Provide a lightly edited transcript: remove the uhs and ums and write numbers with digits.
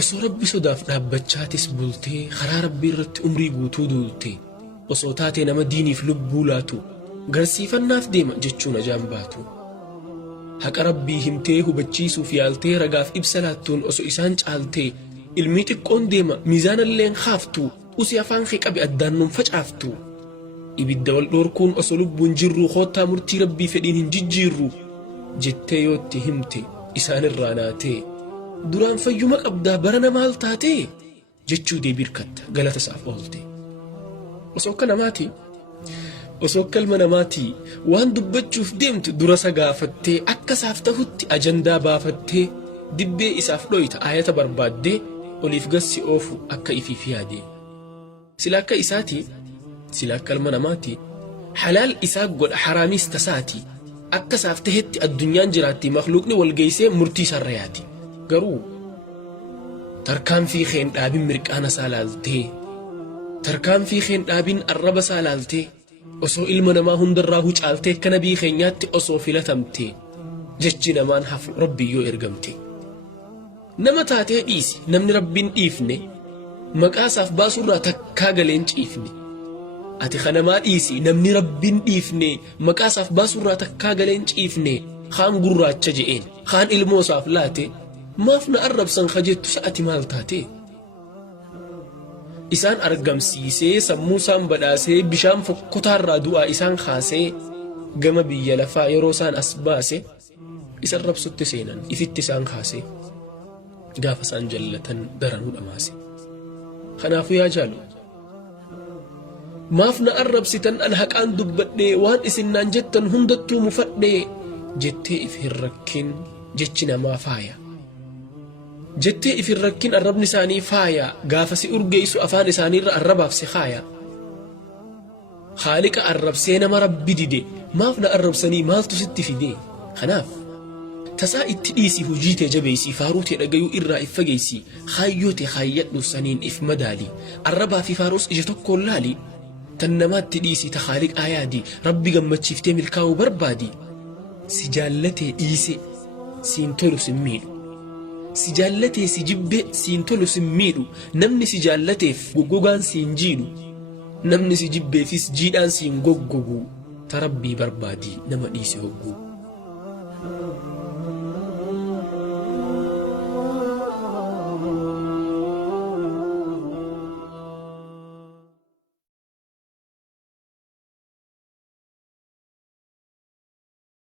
osoo rabbi sodaaf dhaabbachaatis bultee karaa rabbii irratti umrii guutuu duulte osoo taatee nama diiniif lubbuu laatu garsiifannaaf deema jechuun ajaan baatu haqa rabbii himtee hubachiisuuf yaaltee ragaaf ibsa laattuun osoo isaan caaltee ilmii xiqqoon deema miizaanalleen haaftu usii afaan kee qabi addaannuun facaaftu ibidda wal dhoorkuun osoo lubbuun jirru koottaa murtii rabbii fedhiin hin jijjiirru jettee yootti himte isaanirraa naatee duraan fayyuma qabdaa barana maal taatee jechuu deebirkatta galata isaaf oolte osoo akka namaati osoo akka ilma namaati waan dubbachuuf deemtu dura isa gaafattee akka isaaf ta'utti ajandaa baafattee dibbee isaaf dhoyta ayata barbaaddee oliif gassi oofu akka ifiif yaadee sila akka isaati sila akka ilma namaati halaal isaa godha haraamis tasaati akka isaaf tahetti addunyaan jiraatti makhluuqni walgeessee murtii isaarra yaati garuu tarkaanfii keen dhaabin mirqaana isaa laaltee tarkaanfii keen dhaabin arraba isaa laaltee osoo ilma namaa hundarraa hucaaltee akka nabii keenyaatti osoo filatamte jechi namaan hafu rabbiyyoo ergamte nama taatee dhiisi namni rabbiin dhiifne maqaa isaaf baasurraa takkaa galeen ciifne ati kanamaa dhiisi namni rabbiin dhiifne maqaa isaaf baasurraa takkaa galeen ciifne kaan gurraacha je'een kaan ilmoo isaaf laate maaf na arrabsan kajettu sa'ati maal taate isaan argamsiisee sammuu isaan badhaasee bishaan fokkotaarraa du'aa isaan kaasee gama biyya lafaa yeroo isaan as baase isan rabsutti seenan ifitti isaan kaasee gaafa isaan jallatan daranuu dhamaase kanaafuu yaa jaalu maaf na arrabsitan an haqaan dubbadhee waan isinnaan jettan hundattuu mufadhee jettee if hin rakkin jechi namaa faaya jettee if hin rakkin arrabni isaanii faaya gaafa si urgeessu afaan isaaniirra arrabaaf si kaaya haaliqa arrabsee nama rabbi dide maaf na arrabsanii maaltu sitti fide kanaaf tasaa itti dhiisi hujiitee jabeessi faaruutee dhagayuu irraa if fageessi hayyoote hayyadhu saniin if madaali arrabaa fi faaruus ija tokkoon laali tan namaatti dhiisi ta haaliqaa yaadi rabbi gammachiiftee milkaa'uu barbaadi si jaallatee dhiise siin tolu sin miidhu si jaallatee si jibbe siin tolu sin miidhu namni si jaallateef goggogaan siin jiidhu namni si jibbeefis jiidhaan siin goggogu ta rabbii barbaadi nama dhiise hogguu